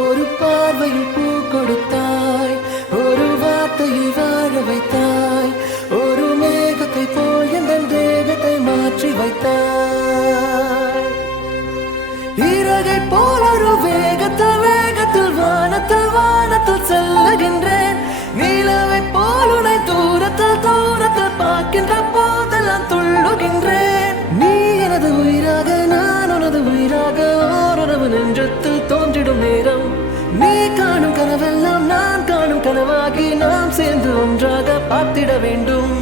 ஒரு பார்வையில் பூ கொடுத்தாய், ஒரு வார்த்தையில் வாழ வைத்தாய், ஒரு மேகத்தை போல் என் தேகத்தை மாற்றி வைத்தாய். இறகை போல் ஒரு வேகத்தில் வேகத்தில் வானத்தில் வானத்தில் செல்லுகின்றேன். நீலவை போல் உன்னை தூரத்தில் தூரத்தில் பார்க்கின்ற போதெல்லாம் துள்ளுகின்றேன். நீ எனது உயிராக நான் உனது உயிராக ஓரளவு நெஞ்சத்தில் தோன்றிடும் நேரம். நீ காணும் கனவெல்லாம் நான் காணும் கனவாகி நாம் சேர்ந்து ஒன்றாக பார்த்திட வேண்டும்.